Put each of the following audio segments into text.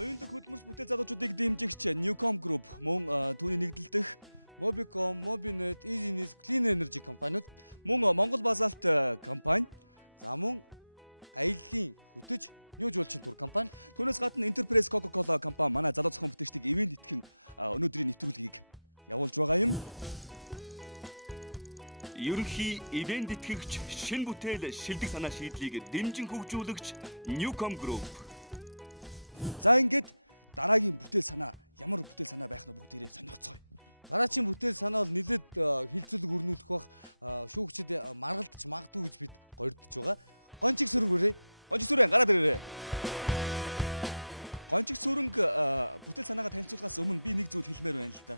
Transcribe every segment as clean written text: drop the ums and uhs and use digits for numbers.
Оюун дэх хөдөлмөрч бүтээл залуучуудыг дэмжигч Newcom Group мөн түүний нэгдэлдэх Mobicom, Mobinet, EasyNet, Clean Energy компаниуд мөн Монгол Базалт компани за мөн аяллаа хөтөж New Julchin тур компани түүнээс гадна Enterprise Coca-Cola компани манай залуу зохион бүтээгчдийг ивент итгэн өнөөдрийн нэвтрүүлгийг явуулж байгаа юм. Ерөнхий ивент итгэгч шинэ бүтээл шилдэг санаа шийдлийг дэмжин хөгжүүлэгч Newcom Group. За ингээд дараагийн бүтээл санаа ямар бүтээл санаа байх нь бүгдээрээ сонирхцгоё. Дараагийн бүтээл санаа бол нэлээд хилцүүлэг өрнүүлэх бах шүүгчд маргалдаж магадгүй гэж бид гордож байгаа. Гончиг сүрэнгүүрээ. Гончиг сүрэн гараад ирээрэй. Гончиг сүрэнг бүтээл санаагаа танилцуулахаас өмнө би нэг зүйл хэлмээр байна л да.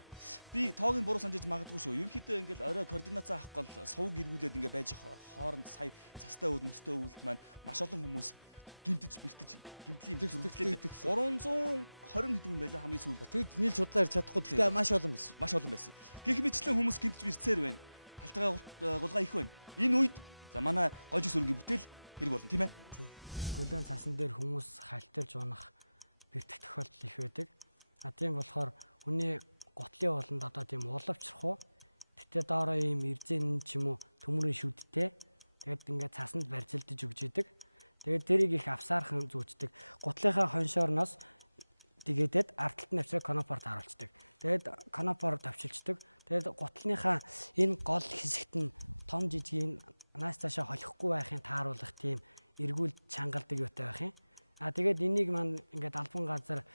Би тоогийн буруу санджиж магадгүй шүү. Ерөнхийдөө ингээд орой координацаа авах гол сувг эргүүлээд ингээд байж хооронд сая цастай үйл мөстэй үйлд маань маш олон хүмүүс гимтэж бэртэж гимтлийн төрөлтлээд 320 хэдэн хүн байлаа хамгийн сүүлд. Тэгэд нийлж худлаа ярьж чадахгүй гэхдээ маш олон байсан. Маш олон байсан. Гэх мэтчлэн хүмүүс гимтэж бэрцээр байна. Халтгаа гулгаа их байна. Энэ үед за манай гончиг сүрэнгийн бүтээл хэрэг болно тийм ээ. Гөлөн цасан дээр хүмүүс халталж унах бэртэх тохиолдол их байдаг. Тийм болохоор хүний гутлын болонд одоо тийм улавчрах уу. Тэгтээ доороо ийм эрзэн ч юм уу төмөрийн шүдтэй. Тэгэд ингээд цасанд барьцалдаж өгч идэг. Тэгээд тэрийг их авсаархан зүүждэг. Гутлынхаа хоншоорноос тэгээд ардталт нь авчраг конопорт харуулцдаг. Тэгээд конопор давчилчдаг. Тэгээд гутлынхаа энэ гол хэсэгт нь том жижиг нааш цаашаа холихгүй байхын тааруулах тийм эргүүл чангалдаг юутай байх юм. Тэгээд энийг маань ингээд албан газар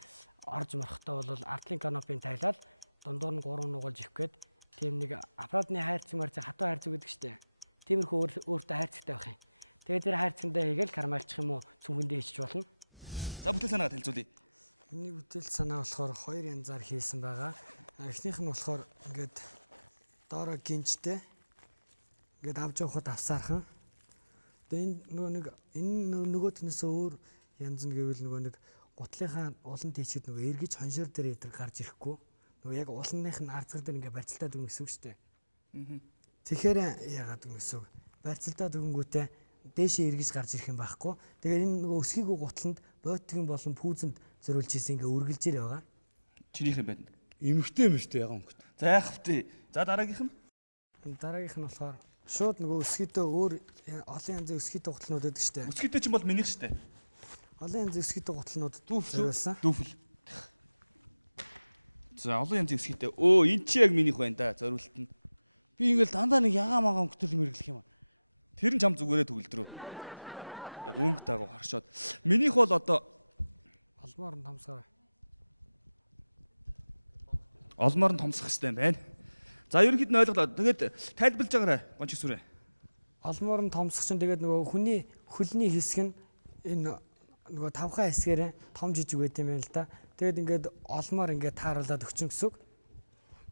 орж морхтой бол ардлын конопын тайлал дундуур нь 3 нугалж ивэх гээд тийм нэг аппаратны хайрцаг марцаг хатуу хайрцаг гэдэг штеп. Тиймэрхүү өөртөө хайрцагтай байх юм. Тэгээд тэр хайрцагтаа хийгээл кармалчих юм уу цүнхэндээ хийчих болно. За бүтээл санаагаа танилцуулъя. Миний бүтээл санаа болохоор 2 янзаар хийсэн байгаа. Эхнийх нь болохоор ингээд доороо гинжтэй ингээд авч явахад авсаархан. Тэгээд энэ нөгөө тэнээс өөр янз нь гэвэл нөгөө нэг гутлынхаа улан тийчэд нөгөө эргэж хоншоор дээр идэр гарч ирэхгүй. Нөгөө яг уланных нь арцгар дээр ингээд барьцалтаад өгнө гэсэн үг шүү дээ. Тэгэхээр яагаад өгнө гэсэн үг. Барьцалтаад өгөнгүүтээ дээшээ эргэж гарч ирэх юм байхгүй. Тэгээд энэ нөгөө өсгийгөө гутланд бойтгийн болон пүүзэнд зориулж ийсэн ингээ үргэлж ир байгаа. Чинийх юм байна. Эмхтэй юм шүү дээ яг өнгөт. За яах вэ? За дараагийнх нь. Дараагийнх нь болохоор шууд нөгөө өсгийдөө өөр олон янзын өсгийдөө гутлнууд байдаг шүү дээ. Өсгийдөө чинь бол минийх шүү дээ. Олон янзын өсгийдөө гутлнууд зориулсан. Дүүфэл. За олон янзын өсгийдөө. Энэ чи яг минийх байна да зориулт нь. Би ингээл дандаа нэг ягаа магаа өнгөтөл мэргэлэх юм аа. Тэр нь чам зүгээрээ төгөлдрөө. Яг өнгө дагуу харшоод. Минийх бол одоо олмоор нь томсгоо. Олмоор нь томсох хэрэгтэй юм байна. За ерөнхийд нь ойлголоо. Тэгээд тайлбарлаж байгаарай гончиг сүрэ. Олмоор нь томсох чинь тэгээд нөгөө хүний хөлний хэсэг нь энэ нөгөө тавхаа хэсгээрээ том жижиг байт юм байна л да. Тэгээд ингээд олмоор ингээд тааруулаад өгчин гэсэн үг.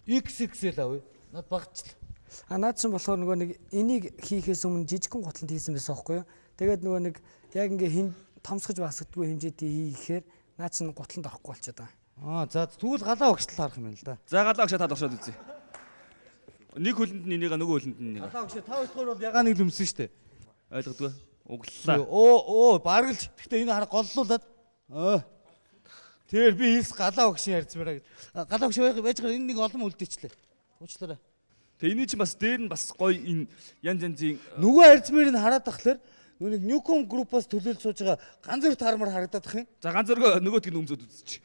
XXL авъя. Над багчлаа. Наад чинь болохоор нөгөө нэг энийг хийхээс өмнө жижигхэн гутланд хийсэн байсан байхгүй юу? Тэгээд нөгөө нэг яг ингээ томсгож басагдгүй хэмжээтэй хийхээр наад чинь гутланд орохгүй болчиход байгаа. За тэгвэл галаа огшлол харах юм байна л да. За галаа огшоо таад оршоод үзье. Нэг хөлөнд нь энийг нөгөө хөлөнд нь энийг. Галаа огшоо та хоёроор бол ягааны лөмсөн штэ. Ойлгодгүй. Углаа. Баргалж. Гэхдээ энэ хараа голлуулаад. Тэр би хийс галаа огшоо ярьцмаараа гэж. Галаа огшоо байж байгаа энэ нэг олон үлдээчлээ. Уучлаарай. Тэгээ энэ чинь бас дээр нь бас гоё энэ янз янзын нөгөө арьцмэрийг хараад тахлаар нүг Newcom Group-аас төлөөлж сууж байгаа ганц зөр таармаар харагдаад ах юм. За ганц зөргөө нөгөөдг нь өмсөд үзчих.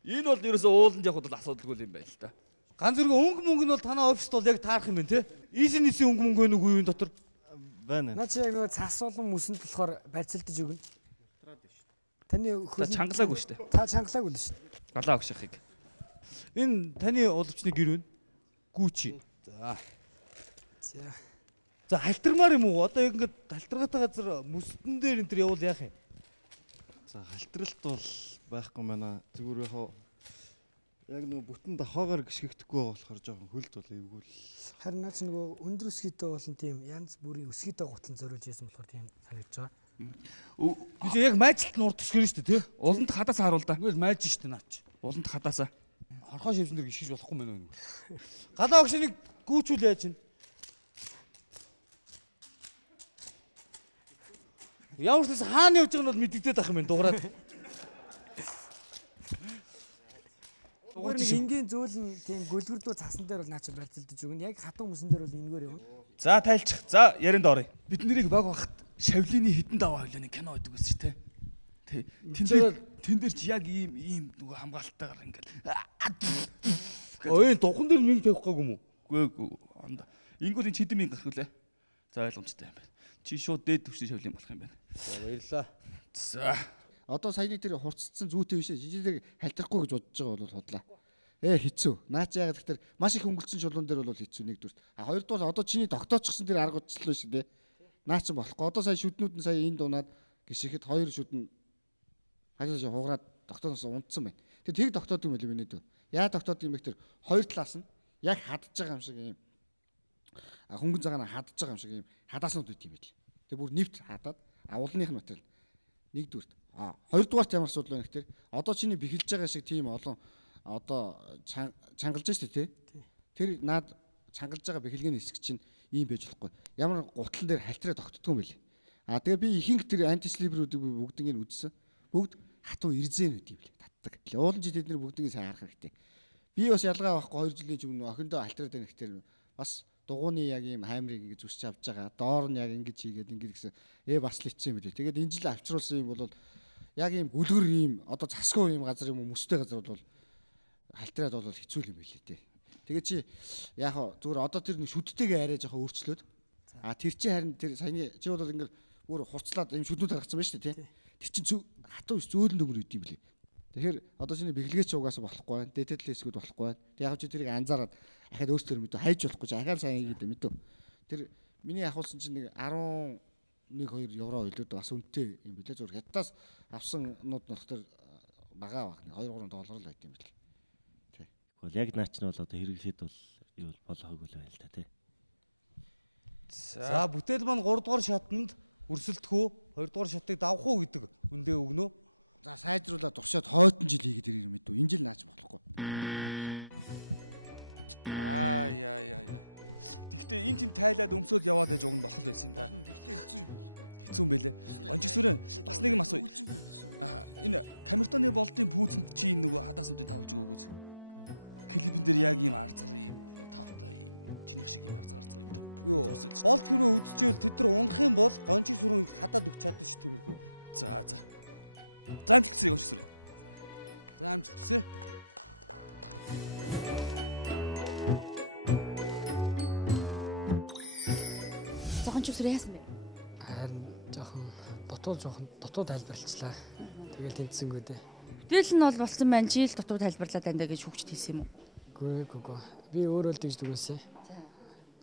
Энэ бол ерөөсөө ууланд явахд бол асуудалгүй юм байна л да. Ганц зөргөө өнгө мөнгө нь бол танаа оффист бол яг таарах юм байна те. EasyNet-ийн өнгө мөнгө нүг юу юм дотор байна. Наа чи яг нөгөө цас болон мөсөнд болохоор барьцалдаж өгнө. Таны хөл чангалаагүй шүү дээ. Та чангалаагүй л шүү дээ. Галаа огшихыг. Энэ таны уловчны гэр байна. Гүүчи. За халтармаар юм уу? Одоо яг ингээд халтаргаатай газар мөстөн дээр энэ төр явуул яах юм? За халтралт бол байхгүй байна. Зүгээр яг нэг бүтэн дахаагаар гიშгэгдэхгүй байгаа болохоор жоохон хөлд бол эвгүүл. Харин наач нөгөө өндөр өсгийтэй болон тийм янз бүрийн өсгийтэй гутлан зориулж байсан болохоор тийм санагдаж байгаа. Би яг майжилт нь урдч гэрэн шүү дээ тий. Уланд хадаасаа харуул да. Ингээл майж шүү дээ наач. Уланд хадаасаа. Хорхоо шивсэн дээр гიშгэж болохгүй мэн үү? Галаа огшныг гүүчүүл яаж чинь? Ямар ч хаана явж байгааг нь бол мэддэгдээд ах юм байна дуурайд. Зүгээр нэг энгийн зүйл нь тийм гүлгэрдүү цасан дээр бол наа чи барьцалдаж өгнө. Яг хатан хүмүүсэн дээр бол энэгээр явна. За тайлчих. За ярианд оръё. Бид нэрийг баг багт Шавлины хитэн даваа хөлөөний кино байдаг гэсэн чи тий. Тэн дээр чи яг ийм нөгөө хамгаалтайгаар ингээл Ой духан дээр нэг тавих гаг юм уу? үгүй ингүүл энэ чидэм гарах үлээ. За ойлгомжтой юм байна. Чи шууд дээд төвшин Шавлин болох юм байна. За баярлаа. За Одоо саяны тэр хурцсан зүйтэй биш ээ. Жижиг халтрахгүй гэж бодож байгаа бол худлаа. Хэцүү. Наа чи яг тэгэхээр маш их өнгөлцсөн чулуун дээр бол хэцүү нэгдүгээр. Хоёрдугаар одоо чиний тогтоочсон тэр арга учрал биш үү? Наа чи болохгүй. Одоо сая шүднүүд нь сая энд унаад гიშгэхэд хоёр шүдэн хажууж хугараад тогтооноос унтсан байна. Тэр тогтоод юм байл миний дүү. Яа тогтоод юм бэ гэхээр хоёр талаас нь яг хадж байгаа юм шиг юм. Хөнгөн цагаана хадж байгаа юм шиг юм хадааснууд үүд юм байл. Тэр бүр нэвт хадаад авуулных нь материал. Нэгдүгээр. Хоёрдугаар ямар асуудал байна гэхээр одоо чиний бэхэлж байгаа шиг тийм олон одоо чангалж штэ тий. Тэр наад чангалж байгаа бэхэлгээний хэсэг чинь ийм байж болохгүй. Ямар гутлан дээр хальтраа тогтдгоо юм бэлээ. Тэгээ би ихэнх тэр антислиберүүдийг бүгднийг үзсэн. Бүгд хатуу ирзэн үт юм бэлээ. Татдаг. Уулын жид тэдний бүгднийг сайн харах хэрэгтэй. Би бас ялгаа байхгүй 2 жилийн өмнө охиндоо хальтраад байна гэхээр бас дугууны яг ийм хаймрыг ингэж зүсч авч байгаа. Доор нь яг ингэж хийгээд ингэж гэсэн бас л ицсэн юм билээ. Тэгээд энэ жил авчруулсан юм бол яг ийм гүлгэр ийм одоо засгүй ийм газар юм уу мөстэй газар бол хальтраад бол хэцүү юм билээ те. Тэгээд чи яг зүгээр одоо тэр шүдтэйгээ арай жоохон өөрчлөөд тэр чи харин тэр саяны чи бол ингээд бүр хурцлаад ийм шүднүүд гаргацсан байна шүү дээ те. Тэр чин хатуу зөөлөн дөмөр үт юм билээ. Тэгэхээр одоо чиний бэглэгээч угаасаа болохгүй байна. Дэтэтэл хэсгүүд болохгүй байна. Тэг яг чи тэрийг анзаараад ахаад өөрчлөр мэдээ хайж болохгүй чи ахаар сайн хийгээд мэдээ. Тэр миний ахуулсан чинь нэг 11-2 евро ойлоод бас үнэтэй юм билээ. Зүгээр хятадаас авсан нууд нөхдөр бага баг 2-3 доллар л байт юм билээ. Тий. Тэгвэл яг наач нь бол одоо хэрэглэхэд бол юу болохоогүй л байна л та тий. За бүтээл маань 3 дугаар шатнд өрсөлдөхөө 2 дугаар шатыг давах уу гэдэг үндэ өгнө. За сайжруулаад тушаад хойтон жил хийгээд ирэх юм мэдүү. Энэ жил наач болохгүй. яа. Тэгвэл энэ тийм тайлаад өмсөд яваад байж уг нь болох л байсан юм да. Тэгтээ хэцүү юм байна. Хэцүү юм байлээ. Онжигсүрэн бас нэг юм асуу. Энэ камертоны болдын пүүзэнд чи нөгөө хадааснуудыг тавуулж өгөөгүй. Клипэн дээр яг ийм арцгар ийм тавтай ийм чинийх шиг ийм арцгар юм даа. Юу? Болт хэрэг үдчихвэл тэд нар унах юм бол гончиг сүрэн хадаад өгч чаддаг ш тиймэрхүү. За. За амжилтсэй онжигсүрэн. За амжилтсэй. Онжигсүрэн яасан бэ? Харин жоохон дутуу тайлбарлалчлаа. Тэгэл тэнцсэнгүй дээ. Бүтээл нь бол болсон байна. Чи л дутуу тайлбарлаад байна гэж хөгжт хэлсэн юм уу? Үгүй. Би өөрөө л тэгж дүгнэсэ.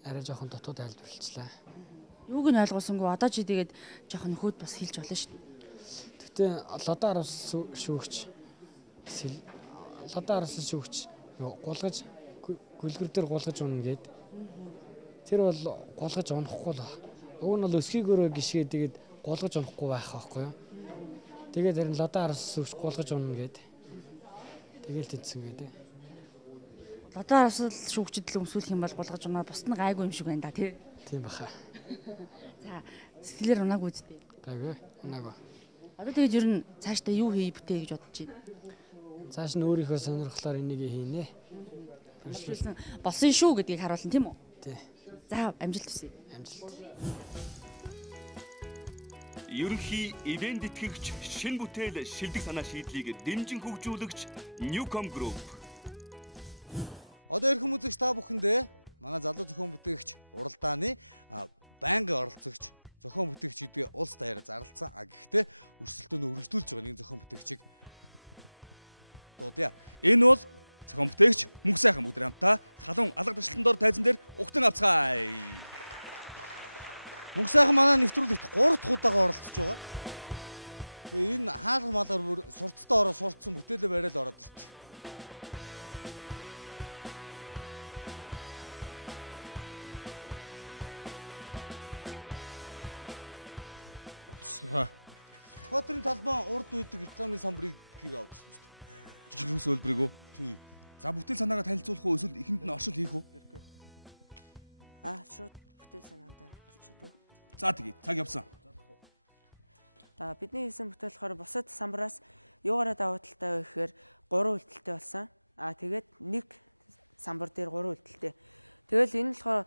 Арай жоохон дутуу тайлбарлалчлаа. Юуг нь ойлгуулсангүй одоо чи тэгээд жоохон нөхөд бас хэлж болно шүү дээ. Гэтэ лодоо араас шүүгч гулгаж гүлгэр дээр гулгаж унна гээд тэр бол гулгаж унахгүй л. Уг нь бол өсгийгөөрөө гიშгээ тэгээд гулгаж унахгүй байх байхгүй юу. Тэгээд харин лодоо араас шүүгч гулгаж унна гээд тэгэл тэнцсэн гэдэг. Лодоо араас шүүгчд л өмсүүлэх юм бол гулгаж унаа бусд нь гайгүй юм шиг байна да тий. Тийм баха. За сэтгэлээр унаагүй үстэй. Гайгүй унаагүй. Одоо тэгээд ер нь цаашдаа юу хийе бүтээ гэж бодож байна. Цааш нь өөрийнхөө сонирхлоор энийг хийнэ. Болсон шүү гэдгийг харуулсан тийм үү? Тий. За амжилт хүсье. Амжилт. Ерөнхий ивент итгэгч шинэ бүтээл шилдэг санаа шийдлийг дэмжин хөгжүүлэгч Newcom Group. Одоо эрхэм үзэгч та бүхэндээ манай залуу зохион бүтээгч уралдааны байнгын оролцогч зохион бүтээгч гэдгээ улс даяараа зарлцсан. Гэхдээ өрсөлдөөнөө үргэлжлүүлж байгаа нэг зохион бүтээгчийг дуудъя. Энэ бол зохион бүтээгч мөнх сайхан бүгд хамтаа халуун алга ташлан дор тайзан дээр угтан авцгаая. Мөнх сайхан манай нэвтрүүлэгт 3 дахь удаага оролцож байгаа. Тэгээ энэ хаалга малаар бүр сурцтай ороо сурцсан бүтээлээ бариад ороод иртээ. Экваторын талбай урд үйдэг рекламын самбарыг авчихсан шүү дээ. Жижиг хүс хөлбрийг үү? Тий. За бүтээл санаагаа танилцуулах уу эсвэл эхэнд нь оршил хийх үү? Шууд бүтээл санаагаа орчуулдаг. За тэгье. Цаг явсан. Бидний хийсэн бүтээл болохоор бусад самбараас юугаараа давуу талтай вэ гэхээр 3 үйлдэлтэй болсон. Тэгээд нэг самбар дээр 3 үлдэлтэй. Тэгэл энэ болохоор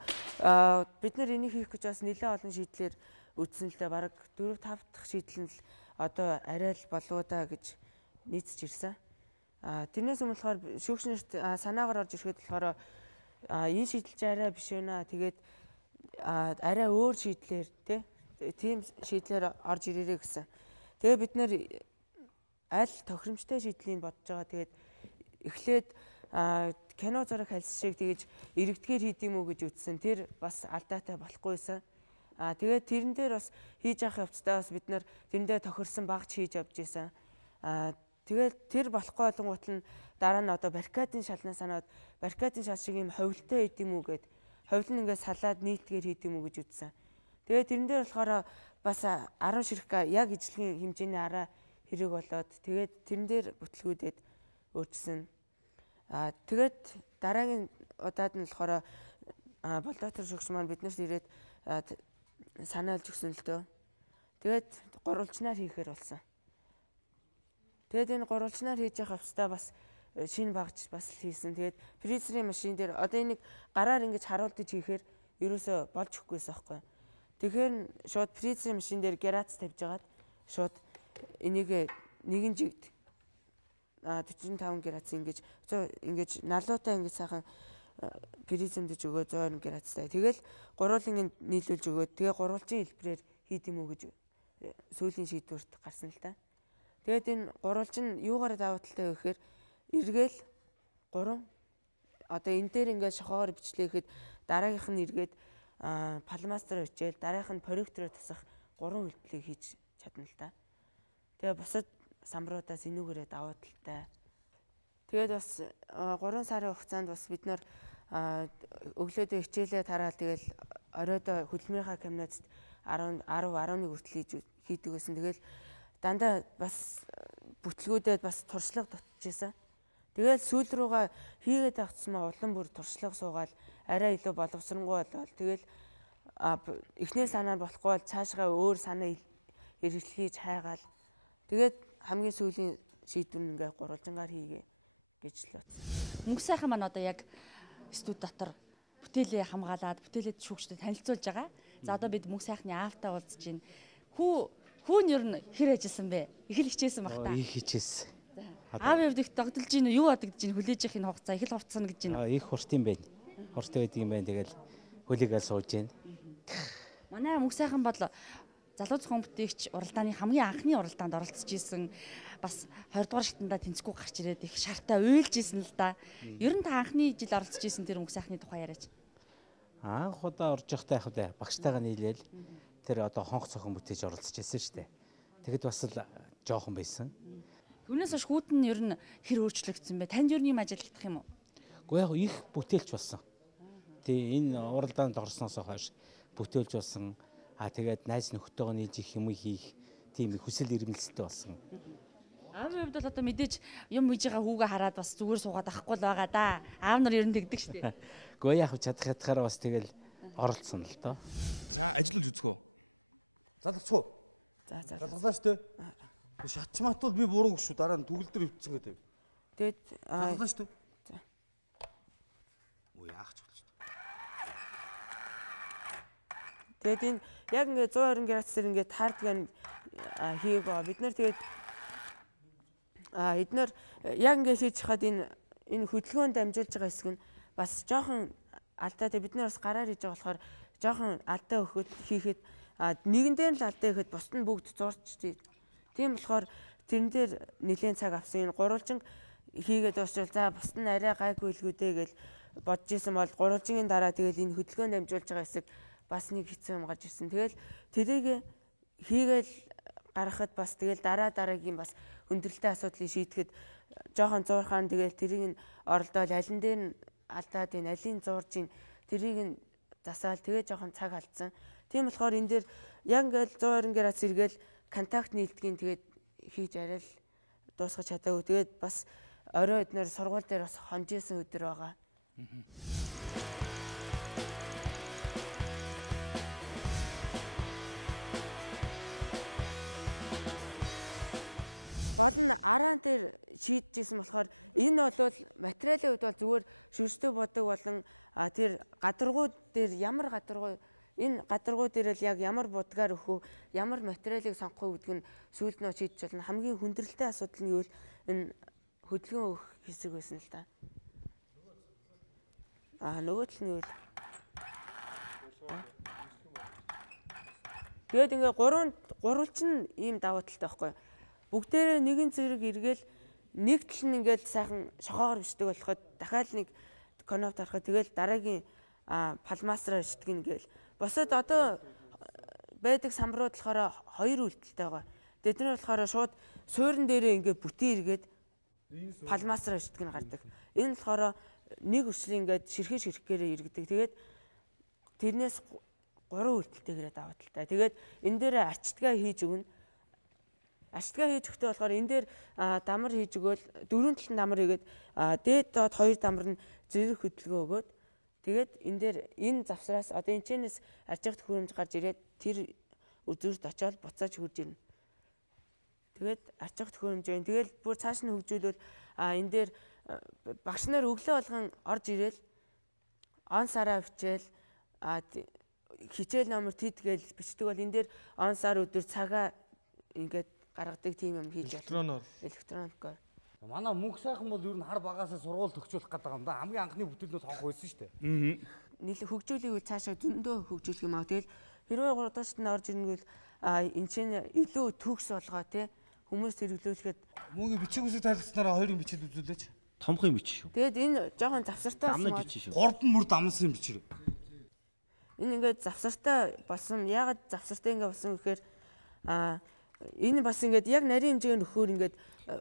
бид нар энийг хийх гэж бас нэлээд олон шийдлэр үзсэн л дээ. Бараг 4-5 дахь шийдэл нь л одоо арай л болоо да гэж нийцж ирсэн. Тэрнээс өмнө болохоор шүүгчнэрт санаагаар орж ирэхэд болохоор энэ шийдэл чи арай биш байна. Тэгээд арай өөр шийдлэр тийм шийдлэр орж ирээрэй гэсэн. Тэгээ бид нэр аль тохиромжтой шийдлийг бодож байгаа. Тэгээд эхлээд кино зураг хальс шиг тэгэж иргэдгээр хийдэм үү гэж үтсэн. Тэр бас алдаатай болохгүйсэн. Тэгээд тэрэн дээр бас хийж явах явцдаа бас бид нэр тэрэндээ тохирсон багч хийж явж исэн. Тэгээд тэр болохгүй болонгууд нь дараа нь одоо баррикадын шалнаас санаад баррикадын шал шиг юм ховлтой хийдэм үү гэд ховл нь ингээд салаад нийтгээр хийдэм үү гэж үтсэн. Тэгээд тэрэн дээр болохоор бас 10 ширхэг яг ижлэгийн хэмжээний араа хэрэг болоод тэгээд тэрэн дээр бүтлгүүдэд өөрчсөн. Тэгээд дараагийн удаад нь болохоор болдоотор шүүгч маань биднээс ирээд санаалж өгсөн л дөө. Тэгээд гурвалжнаар хийхээр болсон. Тэгээд энэ гурвалжнаар хийж явах явцдаа бас шинэ багч бас хийсэн. Тэгээд фризерийн машин дээр одоо энийг гараар ингэж харуулдаж хийхээр ерөөсөө болж өгөхгүйсэн байхгүй. Тэгэхээр шууд фризерийн машин дээр грац тавьж агаад шууд энийг нэгэн жигд 45 грац ингэж налуутай ингэж сайхан фризэндэж өгөө 120 градустай. Тэгэл гурвуулын нийлүүлж өгөөд тэгээ гурвалжийн хэлбэрээр хийдэм үү гэж сүүлийн шийдвэрт гарсан л та. Тэгээд энэ гурвалж нь юугаар даваа талтай вэ гэхээр эргээл 3 одоо энэ дээр ингээд шохоогоор бичлээ гэхэд дараагийнх нь эргээд палмастер өчөөл дараагийнх нь проектороор тасах 3 үйлдэлийг хийж чадна л та. Тэгээ бусад самбаруудаас энүүгээрээ даваа талтай. Тэгээд бас 3 сарын хугацаанд бас бид нар өглөөдөө хичээлээ тараад тэгэл оройдоо хөдөлмөрийнхаа кабинетд 10 11 хүртэл хийдэг байсан. Тэгэл дандаа бас бүтлгүүдэд бас туршлага дутчихсан. Тэгэл сүүл рүүгээ хийгээд авцсан улам бүр туршлага суугаад арай илүү боловсронгуй болоод тэгэл эхний санаа болохгүй бол цаашгаа өөр санаа эргэлхийж хайгаал. Тэгээд хамгийн сүүлийн шийдвэр нь ингээ гурвалжингаар хийгээ гэж л батсан. Мөнх сайхан маань одоо яг студи дотор бүтээлээ хамгаалаад бүтээлээд шүүгчдэд танилцуулж байгаа. За одоо бид мөнх сайхны аавтаа уулзж байна. Хүүн ер нь хэр ажилласан бэ? Их л хичээсэн баг та. Их хичээсэн. Аав явдагт догдолж гин юу бодогдож гин хүлээж явах энэ хугацаа их л хувцсан гэж байна. Их хурцтай юм байна. Хурцтай байдаг юм байна. Тэгэл хөлийгээ сууж байна. Манай мөнх сайхан бол залуу зохион бүтээгч уралдааны хамгийн анхны уралдаанд оролцож исэн. Бас 20 дугаар шатандаа тэнцэхгүй гарч ирээд их шартаа уйлж исэн л да. Ер нь та анхны жил оролцож исэн тэр мөнх сайхны тухай яриач. Анх удаа орж явахдаа яг л багштайгаа нийлээл тэр одоо хонх зохион бүтээж оролцож исэн шүү дээ. Тэгэд бас л жоохон байсан. Түүнээс хойш хүүт нь ер нь хэр өөрчлөгдсөн бэ? Танд ер нь юм ажиллагдах юм уу? Гэхдээ яг их бүтээлч болсон. Тэгээ энэ уралдаанд орсноос хойш бүтээлч болсон. Тэгээд найз нөхдөйгөө нийж их юм хийх тийм их хүсэл эрмэлзэлтэй болсон. Аавын хувьд бол одоо мэдээж юм хийж байгаа хүүгээ хараад бас зүгээр суугаад авахгүй л байгаа да. Аав нар ер нь тэгдэг шүү дээ. Гэхдээ яг чадах ятгаараа бас тэгэл оролцсон л доо. За ажиллаж үзэх үү? Залгацгүй. За. Залглаа шүү дээ. Шатчмат бол би буруу шүү. Дараа нь төгөл дээр өвдсөн гэдэг. Тэгээд Залглаа шүү дээ. За. Өө яах ч болж шүү. Тэгээд энэ яг ингээ 120 градусаар ингээ таардгаар хийгээг байгаа. Бид нэр тэгээд эднэр яг ингээ хийж хаад энэ хөдөлгөөнд дамжуулж байгаа хэсэг нь бас жоохон алдаатай. Бид нэр бас гараар хийж байгаа болохоор жоохон алдаа өгөхөд хийхэд нэгэндээ л алдаа ихэд бусд нь бүгд зурчтэй. Тийм болохоор тэрэн дээр нэлээд цаг авсан. Энэ гурвалжин хийгээд дуусчвал за бусд нь арай гайгүй илгүүдээ гэж бодож исэн бол гурвалжингийн дараа тэгэл энэ хөдөлгөөнд дамжуулж байгаа хэсэг бас нэг хэцүү юм гарч ирсэн. Тэгэл тэрийг хийгээл гаргахад бас тэгэл дараагийн бас хүндрэлтэй асуудлыг шийдэхэд жоохон зуурхаан тэгэл тэрийг нь оролдоол алин дээр нь алдаад энэ алийн зуурж ин тэрийг нь засаал тэгээ жоохон цаг алдсан. Тийм болохоор энэ дээр яг ингээл 120 градус сэргээл контакт нийлдгийг тэгээд хийж арай л дуусгаж чадаагүй. Тэгээд бас орой эднэр сургууль дээр бас хонжсэн өдөр байгаа. Бол нь араан дээр шийдэжсэн болохоор энэ бол материалын хувьд бол зүгээр шүрштэй бодог болон тэр гадаргуу дээр ямар гадаргуу энэ гадаргуу дээр л яг ямар будгаар өгөх үү, ямар материалыг сонгох үү гэдг нь сүүлд нь шийдэж болно. Хамгийн хүндрэлтэй асуудал нь юу вэ? Энэ хөдөлгөөн өгөх хэсэг байсан л да. Нөгөө тал нь юу вэ? Тэгээд ингээ гурвалч нь ийм давуу талтай байхгүй. Бүгдээрээ нэгэн зэрэг эргээл нэг тал нь ингээд сайхан шохоогоор бичдэг болоход дахиад нэг коноп тарахад тэгэл дараагийн палмасраа бичдэг ингээл. Босод одоо байдаг самбарууд болохоор хоёр үйлдэлтэй байгаа. Тэднэр болохоор шууд суурин дээрээ ингээд бүтэн эргээд палмасраа бичдэг нь гардаг. Энэ болохоор нэг өчлийн ингээд ширхгээрээ иргэдэг. Тэгээд тэрнээс 3 үйлдэлтэйгээр даваа талтай. Тэгээд энэ дээр ачтгаа хийж өгнө. Ачтгаа хийж өгтөө болохоор энэ дээр дамар хийж өгөөл 4 талын дамар хийгээд дээд доод 2 дамар нь зэрэг хөдөлгөөн өгөөд тэгээд энэ дээр энэ завсраас одоо энэчнээс арчигт хөрөмж гарч ирээд тэр үзүүрт очиод буцааж хурж ирнэ. Тэгээд арчигт хөрөмж байна. Тэгэл бүр цааш нь хөгжүүлвэл энэ дээр багш нар өглөө болгон орж ирээл он сараа бичээл хичээл номер тийдгээл бичдэг бол энэ дээр он сар өдөр цагаа ингээд гаргадаг тийм юм хийж байна. Электроноор. Манай мөнх сайхан бол ер нь хар багаасаа сургуульд өгчүүлэх гэдэг юм да. Хамгийн анхны бүтээлнүүд сонгох байсан шүү дээ. Нийлээ хөгжүүлэх үйл цаашаа зөндөө хөгжүүлэх юм аа. Тэгэл хэрвээ 3 дуусарт нь орж ирнэ гэвэл энэ чинь илүү төгс болгоо тий хүмүүс хэрэглүүлэхэд мөнгийн бичиг үсэг тайлбарснараа хоёрын бичил үзүүлээч. Томхон бичиж шүү. Тэгээд энэ жоохон завсартай Амнаж бичиж шүү. 3 мөр дамсан бичиг. Энэ ингээд завсартай болсон. Яагаад завсартай ингээд болсон гэхээр энэ бас ингээд яг нарийн хэмжээгээр нөхөр ингээд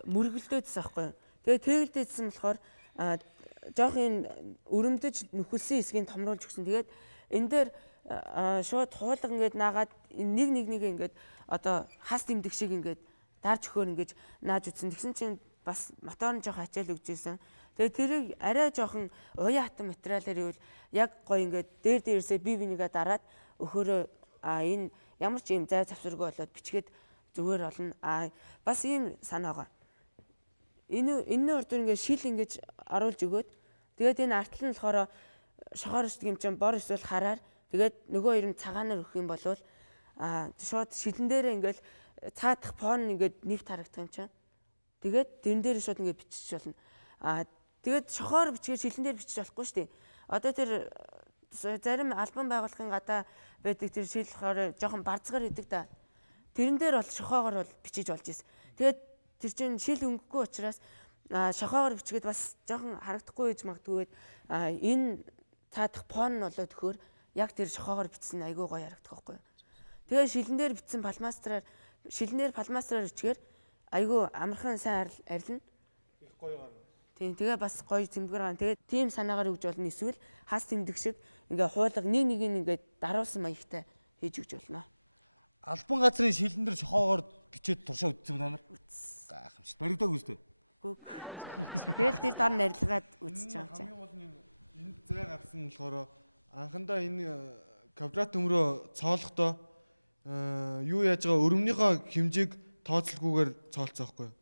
мөргөлдөөдсөн байхгүй юу. Тэгээд тэгэлдээдсэн болохоор жоох энэ өрөмдөж нөхөлсөн хэсгийг томруулж өгсөн. Тэгээд энэ дээр шууд хуулга ингээд наагаад нэг ингээд одоо хас тэмдэг шиг ингээд дарж өгөхөр ингээд нааж үтсэн. Тэгсэн чинь бас мотор нь жоох ачаал өгч ирсэн. Тэгээд тэрийг арай жоохон уян хатан материалаар ивэл яг гоё ингээд дээрээсээ бие бинийгээ дараад өхөөрөө энэ ямар ч юм зай завсаргүй болоод бичгээд зүгээр болно. Бас ийм санаа байгаа. Энэ ордор ингээд шил ингэж оруулж өгөөд тэгээд энэ артлал нь болохоор шохоор ичдэг юм чинь бор эсвэл хараар тэгээд нөгөө ирэн цагаанаар өгөх юм бол шууд шилэн дээрээ ингээд цаадах фон ингээд нэвт харагдах юм чинь. Тэгээд тэрэн дээр шууд ингээд бичиж болно. Тэгээд шохоор бичгээр шилэн дээр бичиж болохгүй шүү дээ. Одоо тэр зарим албан байгууллагын гадаа байдаг тэр шил болохоор жоохон барцгаар идэг да. Тэрэн дээр бол шохоогоор бол бичиж болж ирсэн. Тэгээд тэр чинь шил өнгөгүй учраас шохоогоор бичгээд бас жоохон харагдахгүй гэж магадгүй. Энэ цаадах фон нь болоод төхөр яг тэр шохоогоор бичсэн айгүй гоё харагдах байхгүй. Тэгээд шилэн дээр бичсэн шилнээр палмастраар бичгээр айгүй амархан сайн арилна. Их гоё гарна. Тийм тэгээ бас гоё тэмдгэр гарна. Тэгээд тийм санаагаар өгж болно. Эсвэл хас тэмдэг шиг ингээ хуулга нэг ингээ даруулсан маягтай хийж өгч болно. Албан газрын шилэн дээр шохоогоор бичээд туршаа үтсэн байна. Гайхамшигт. Баригдаг үстэй. Гүг. Тэгэл тэр дор нарилгаад үзэж байгаа юм чинь. Энэ зай гарсан болохоор анхандаа энэ квадрат төмрөө цоолохдоо юу яаж байгаа өрөмнийхөө хэмжээг тооцоолгүйгээр цоолцсон байхгүй юу?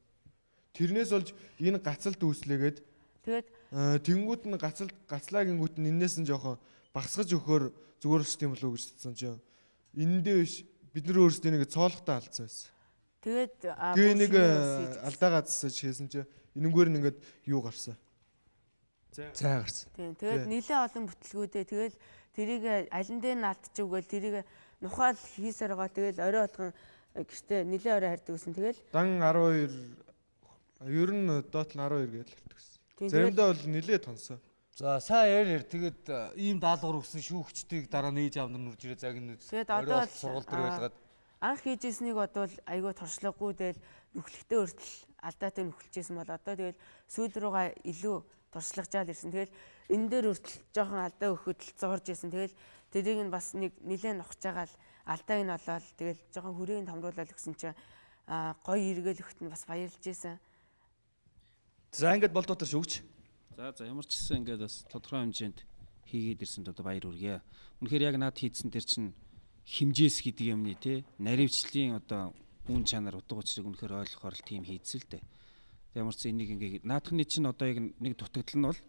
Тэрнээс болж энэ гацалт үүслээгээд тэгээд тэнгууд нь гацлаагингууд нь энээс нь жоохон багсгаж өгөхөөр зүгээр ч тийм болов уу гэж бодсон чинь энэндээ биш бид нар өөрсдөө нэг цоолохтой алдсан байсан. Тэгээд нэг алдаа газсаж хийсэн чинь энэнгээр нь ингээд юу гарсан. Зай гарсан. Тийм тэгээд нэлээд олон бүтлгүүдээ тэгэл тэрийг алин дээр нь алдчихвал тэрийг нухаал хийсээр байгаа. Тэгэл орой болгон гэртээ нэлээд орой хардаг гэсэн. Тэгэл дан 12 ер нь доотл 12 гэж хэлдэг гэсэн. Заримдаа бол нэлээд тонсоо. За сайн яар тэгээд ийм даалгавар өгсөн шүүгчдийг дараа нээж авдар нурж ирээ цаг нь. Тэгээд одоо сургууль дээр байлгаад анх хийжсэнийг бодвол айгүй туршлагагүй del нүхлэгтэй өртөл алдаатай нүхэлжсэн бол одоо тэгэл сүүл рүүгээ илүү туршлагажаал ирсэн. Тэгэл энэ дээр өртөл жоохон алдаа өгөхөд зурж ирсэн. Тэгэл тэрийг нь бас нэг нилээн нухаж байгаа л алдааг нь олоод тэгэл жоохон хүрээг нь томруулаад өгсөн чинь гоё эргэл өгт нь бас баярлж ирсэн. За ингээд бол дотор шүүгч. За ямар ч гэсэн ингээд бас тодорхой хэмжээнд хийгээд ирсэнд одоо баяр хүргэе. Үнэхээр яг над хийдсэн тэр чинь химжээс гэдэг юмны тий наривчлалын одоо үн чанар утга учирыг үнэхээр ойлгохоор л тийм хийцэл дээ. Ямар ч энийг ингээ наадхны чинь одоо яг нэг дутагдал нь бол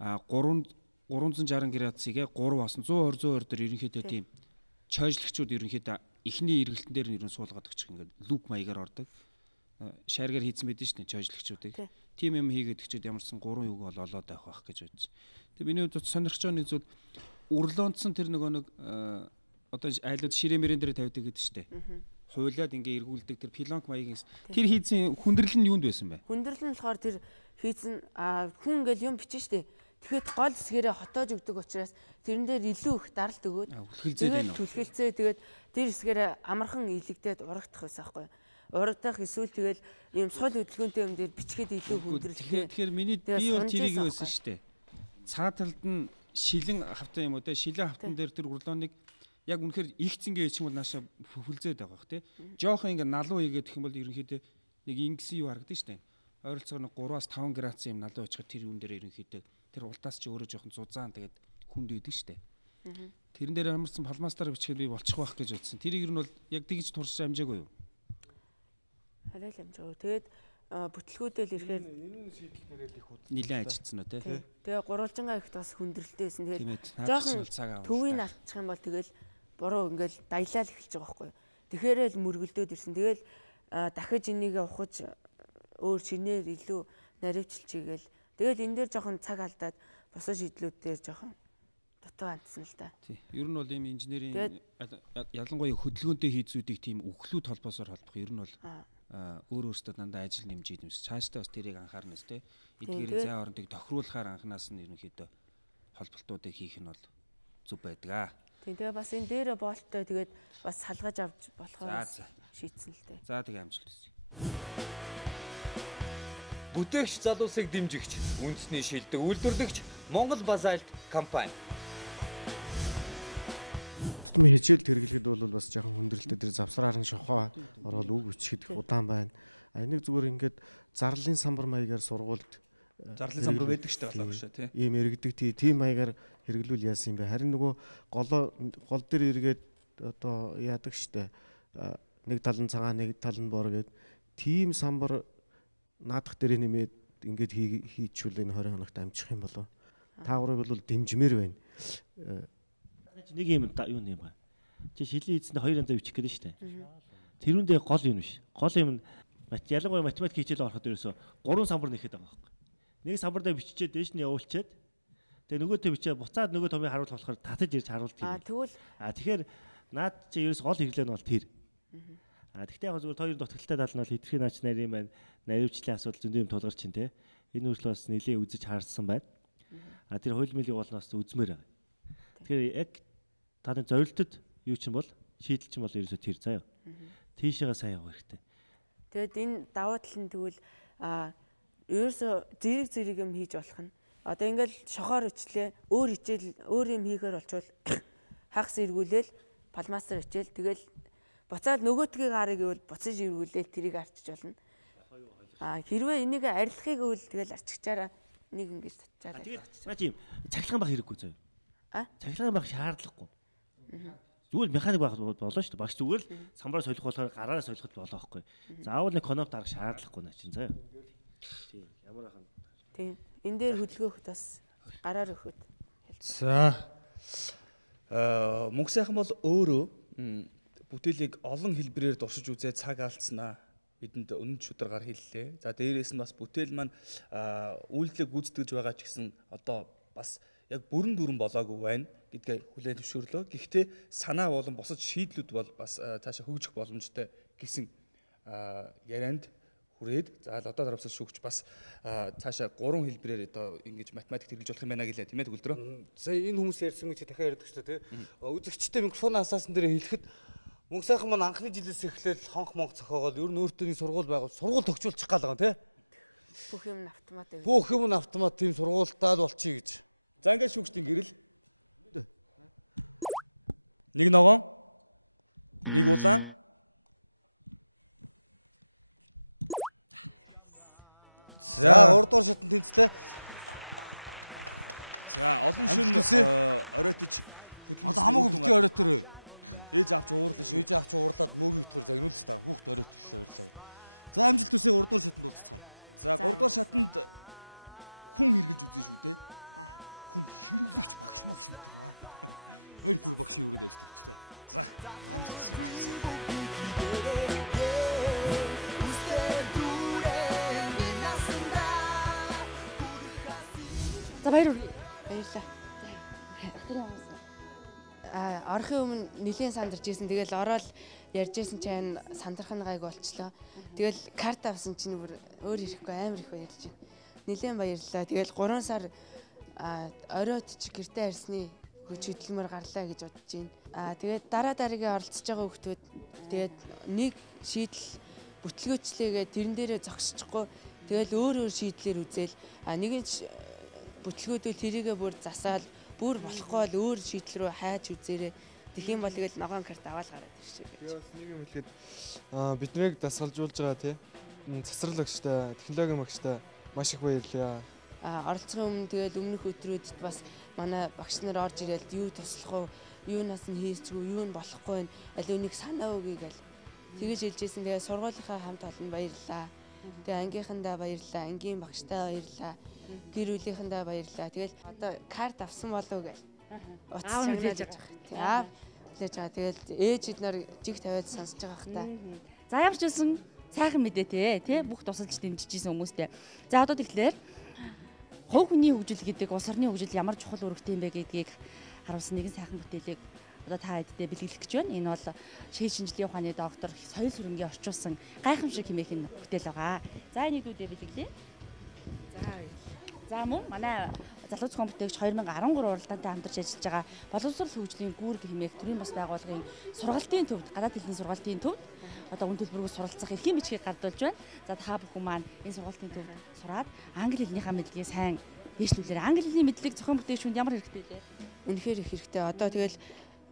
360 градусыг 3 босон 120 дээр ерөнхийдөө тийм чойжлагчуд ерөнхийдөө эхний эргэлтэн дээр нь ерөн суулгаад өгчих ингээд луп маягаар ордог. Шааргаар хийцэн байдаг шүү дээ чойжлагчуудыг. Тийм юм хийгээд өчөөд ямарсан 3 юг бол олоод авах гэж бодож. Тэгээ миний хувьд сонирхож байгаа нэг зүйл урлоонцсон тэр нөгөө нэг одоо айлууд ширээмэрэн дээр тавьдаг гэдэг шүү дээ. Хуйлаад ингээ эргүүлдэг тэр пилонк маягийн тэр хийцэн хүндрэл нь юунд байсан бэ? Хүндрэл нь болохоор тэр хийцэн хүн ингээл юм бичэн штэ. Тэгэхэд гол хэсгээрээ хотоож өгдөг учраас тэрэн дээр илүү их даралт өгөөд түлхэлцээ тэгээд тэр хэсгээрээ амархан илэгдээд урагдах байсан байхгүй. Урагдах эсвэл тэгэл ийм сул хөдөлгөөнтэй юм дээр бичгээд илүү хүндрэлтэй. Тэгэхээр миний би бол тэрийг байсан штэ. Цаа талд нь шилэн хавтан юм уу те шилэн хавтан дээр тэр урлооныг яг үнэхээр их зингээ хийчих юм бол нааша хүлзээд байгаа бах те. Жохон ингээ налуу хийгээд гэх юм бол ерөнхийдөө нэг ингэсэн юу харагдаж штэ. Ойролцоогоор 3-аас 5 градусын юм налуу очиход тэр юун дээр ерөнхийдөө тэр ултаас ч өөрөө жоохон зузаан тэгээд хүнд үйдэг штэ. Тэрэн дээр амарсан палмастаар бичгээд би болчих байх гэж бодсон. Тэрийг ер нь бол яг тэгж туршиж амжаагүй юу? Арай л амжаагүй. Тэгээд бүтлгүүдэл ирэхээр энэ шийдэлнэрээ их хурд нилээн ажилласан уу те. Тэгээ гурвалжингаа ихт бас хүндрэлтэй байсан. Тэгээд жоохон төвийг авчих юм бол тэгэл буруу ингээл даялал эхэлж байгаа байхгүй. Тэгэхээр л мөргөлдөөд ирсэн. Тэгэл дахиж энийг ухаж өөр шинээр илүү наривчилчихгээл. Тэгэл энэ дээр жоохон цаг алдаад босоо шийдлүүд дээр жоохон дутуу хандсан л да. Тий. Ер нь бол ийм инженерийн ялангуяа хөдөлгөөнтэй хийцүүдийг тийм өглүүд холбоосоор холбох ер нь бол өөр өөртөө дандаа ажил нэмж ийдэмс. Цаашдаа бас тэрийг анхаарна тест. Эдгээр зай орондыг тохируулахаар анханаас нь ерөнхийдөө холболтуудыг хийх нь бол зүг байдаг. Тэгээ бас энэ дээр болттой тэгээд бас салгаж авч болохоо шийдсэн л дээ. За тэгээ амжилт хүсье. Бүтээгч залуусыг дэмжигч, үндэсний шилдэг үйлдвэрлэгч Монгол Базальт компани. Тутмын хичээл хэрэглэхэд бол бас жоохон хүндрэлтэй тэр завсраар нь шохоо ороод үг үчихэд удаан байна. Энийг зүгээр ингээд зарлалын самбар маягаар сургуульд зарлалын самбар байдаг шүү дээ болоо шүү тий. Ийм эргэдэг тийм маягаар хэрэглүүл яасан юм бэ? Харин нөгөө гол дээр эргээд одоо яадаг штэ. Нэг тал нь цагаан, нэг тал нь бор гэд тийм самбар наадах дээр нэмээд ингээд хийчихвэл энэ 20 хоногт амжих юм болов. Та гурыг бол дэмжмээр байна. Нэг юм юу юм ба. Чи шилийн эзэнд 2 янзаа бичих гэдэг шүү дээ. Тэрүүндээ гол юм биш. Гол юм ялангуяа математик хичээл ороход ерөөсө 3 самбар нэхэд байгаа байхгүй. Нэг самбардаа биччихээ дээш нь явуулчаад тэгээ нөгөөдөө бичээ буцаад нөгөө томыг харуулах болохоор татаж ирж харуулдаг юм. Тэгвэл тэгэхээр наад чи ерөөс гол хэрэглээ нь бол тэр. Тэгтээ яг зүгээр хоёр дутагдaltaй тал нь бол хитрхийн наач нарийн маань наривчлалын асуудал зөндөө юм тулгарч чинь те. Энэ үржил бас нэлээд үзэж харсан байна. Тэр хууль мөлийн болноос үзмээр байгаа. Тэгэхээр яг таны зорилтод юу ч юм бол шийдэл чинь бол ерөөсөө тэр заяа. Тийшээгээ сайн явах хэрэгтэй. Тэгэд энэ давуу тал нь тэгвэл ерөөсөө зэрэг юм хийж болох нь. Одоо ингээл шохоор ичлээ, өөр хичээл, өөр юм хийхээр болчвол хагас эргүүлээл, палмастер хичээл тэгэл буцаад нөгөөтгийг харыг гэвэл буцаж эргүүлээл тэрийг арчиж болно. Хэрвээ энийг арилгахыг гэвэл тэгэл арчигчаараа нэг ингэж татчаад. Тэгээд наа чи цахилгаан байх хэрэггүй заяа. Цахилгаан байх шаардлагагүй. Зүгээр механик байх болоо шүү дээ. Багш зүгээр л самбараа солих болохоор гараараа солиход болоо байхгүй. Заавал нэг конопт арах шаардлагагүй наа чинь заяа. Тийм ямар ахын. Тийм. Энэ дээр хөдөлгөөхөд бас гараар өгөхөд. За. Мөнх сайхан бол өөрөө бүтээлийг олон хэлбэрээр дуршиж үзээ цаг алдснаа бидэнд өнөд шударгаар хэллээ. За дээрээс нь бас бүтээл маань үйлдэлийг гүйцэтгэж байгаа ч гэсэн одоо бас яг бүрэн дүрэн болоогүй байна гэдгээ хүлээн зөвшөөрлөө. Гэхдээ санаа болон босож шийдлүүд бол бас цаашаа хөгжих боломжтой гэсэн ярианд хүрээд за одоо дараавсаа шүүгч бас цаашаа 3 хэлбэрээр одоо ингэж математик хэрэглэж болох юм байна гэлээ тийм ээ төгөлдрөө. Сая энэ хүмүүс ярьсан гэж дахиад ярьдаг шүү дээ тий. Үзэгчтэй микрофон асаасан дээр хэлэхэд мөнх сайхан маань анхны жилээс эхлээл хонх монх зохиогоод ер нь өөртөө нэг сургууль байгуул сургууль тогтчулчих гал байгаа тий. Бүх юм нь автомат. Бүх юм нь автомат тийм сургуультаад болчихъя гэж. За ингээд шүүгчдийн гэрэл. Нэг ногоон. Нэг улаан. За урдуур шатнд тэнцлээ. За олон шин оройтож одоо хамаагүй битгий оройтор. Ээж авч уурлаа шүү. Ээж авч уурлаад мөөгийн утгаар загнуулж та хүүхд оройтоллоо баярлаа. За амжилт хүсье урдуур шатнд уулзцгаая. За 3 дугаар шатанд хүн хэрглэж үзэн шүү дээ. Хүн хэрэглэгч багш магш гэдэг маа. Хоёр бүр багшийн өрөөнд ажиллаж тавьчихлаа. За За баярлалаа. Орохын өмнө нэлийн сандарч ирсэн. Тэгэл ороод ярьж ирсэн чинь сандрах нь гайг болчлоо. Тэгэл карт авсан чинь бүр өөр ирэхгүй амар их баярлж байна. Нэлийн баярлалаа. Тэгэл 3 сар оройд ч гэртээ харсны хүч хөдөлмөр гарлаа гэж бодож байна. Тэгээд дараагийн оролцож байгаа хүмүүс тэгээд нэг шийдэл бүтлгөөчлээгээ тэрэн дээрээ зогсчихгүй. Тэгэл өөр шийдлэр үзэл нэг нь бүтлгөөдөл тэрийгээ бүр засаал бүр болохгүй л өөр шийдэл рүү хайж үзээрэй. Тэгэх юм бол тэгэл ногоон карт аваад гараад ирчихэ гэж. Би бас нэг юм хэлэхэд биднийг дасгалжуулж байгаа тий. Цэцэрлэг багштай, технологийн багштай маш их баярлалаа. Оролцохын өмнө тэгэл өмнөх өдрүүдэд бас манай багш нар орж ирээд юу туслах вэ? Юунаас нь хийцгүй, юу нь болохгүй вэ? Аль үнийг санаа өгье гэл. Тэгэж хэлжсэн. Тэгээ сургуулийнхаа хамт олон баярлалаа. Тэгээ ангийнхандаа баярлалаа, ангийн багштай баярлалаа. Гэр бүлийнхэндээ баярлалаа. Тэгэл одоо карт авсан болов гэл. Аав нь хэлж байгаа. Тийм аав хэлж байгаа. Тэгэл ээжид нар жиг тавиад сонсож байгаа хта. За ямар ч үсэн сайхан мэдээ тий бүх тусалж дэмжиж исэн хүмүүстэй. За одоо тэгэхээр хувь хүний хөгжил гэдэг улс орны хөгжил ямар чухал үүрэгтэй юм бэ гэдгийг харуулсан нэгэн сайхан бүтээлийг одоо та хэддээ бэлгэлэх гэж байна. Энэ бол шийд шинжилгээ ухааны доктор Соёл Сүрэнгийн орчуулсан гайхамшиг хэмээх бүтээл байгаа. За энийг дүүдээ бэлгэлье. За мөн манай залуу зохион бүтээгч 2013 уралдаантай хамтарч ажиллаж байгаа боловсрол хөгжлийн гүүрэг хэмээх төрийн бас байгууллагын сургалтын төвд гадаад хэлний сургалтын төвд одоо үн төлбөрөөр суралцах эрхийн бичгийг гардуулж байна. За та бүхэн маань энэ сургалтын төвд сураад англи хэлнийхаа мэдлэгийг сайн дэвшлүүлээрэй. Англи хэлний мэдлэг зохион бүтээгчүнд ямар хэрэгтэй вэ? Үнэхээр их хэрэгтэй. Одоо тэгэл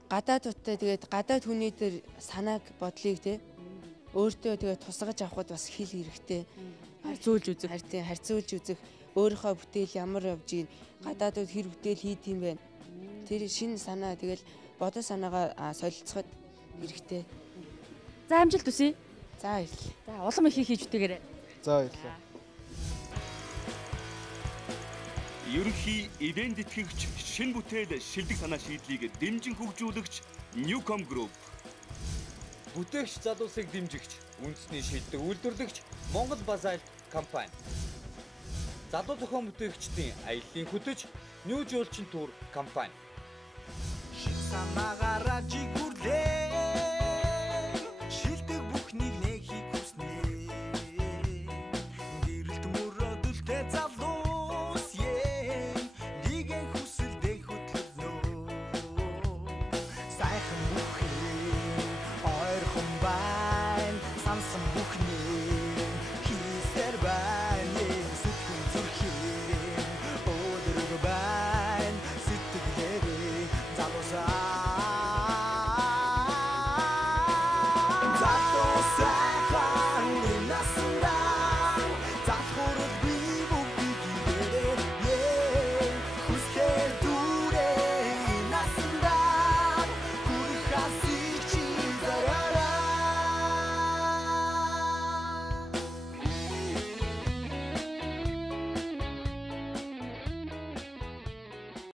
гадаадуудтай тэгээд гадаад хүний дээр санааг бодлыг те өөртөө тэгээд тусгаж авахд бас хэл хэрэгтэй. Харьцуулж үзэх. Харьцуулж үзэх. Өөрийнхөө бүтээл ямар явж ийн гадаадууд хэр бүтээл хийд юм бэ? Тэр шинэ санаа тэгэл бодол санаагаа солилцоход хэрэгтэй. За амжилт хүсье. За баярлалаа. За улам их хийж үтэгээрэй. За баярлалаа. Ерөнхий эвент тэтгэгч, шинэ бүтээл, шилдэг санаа шийдлийг дэмжин хөгжүүлэгч Newcom Group. Бүтээгч залуусыг дэмжигч, үндэсний шийддэг үйлдвэрлэгч Монгол Базальт компани. Залуу зохион бүтээгчдийн аяллаа хөтөж New Jolchin Tour компани.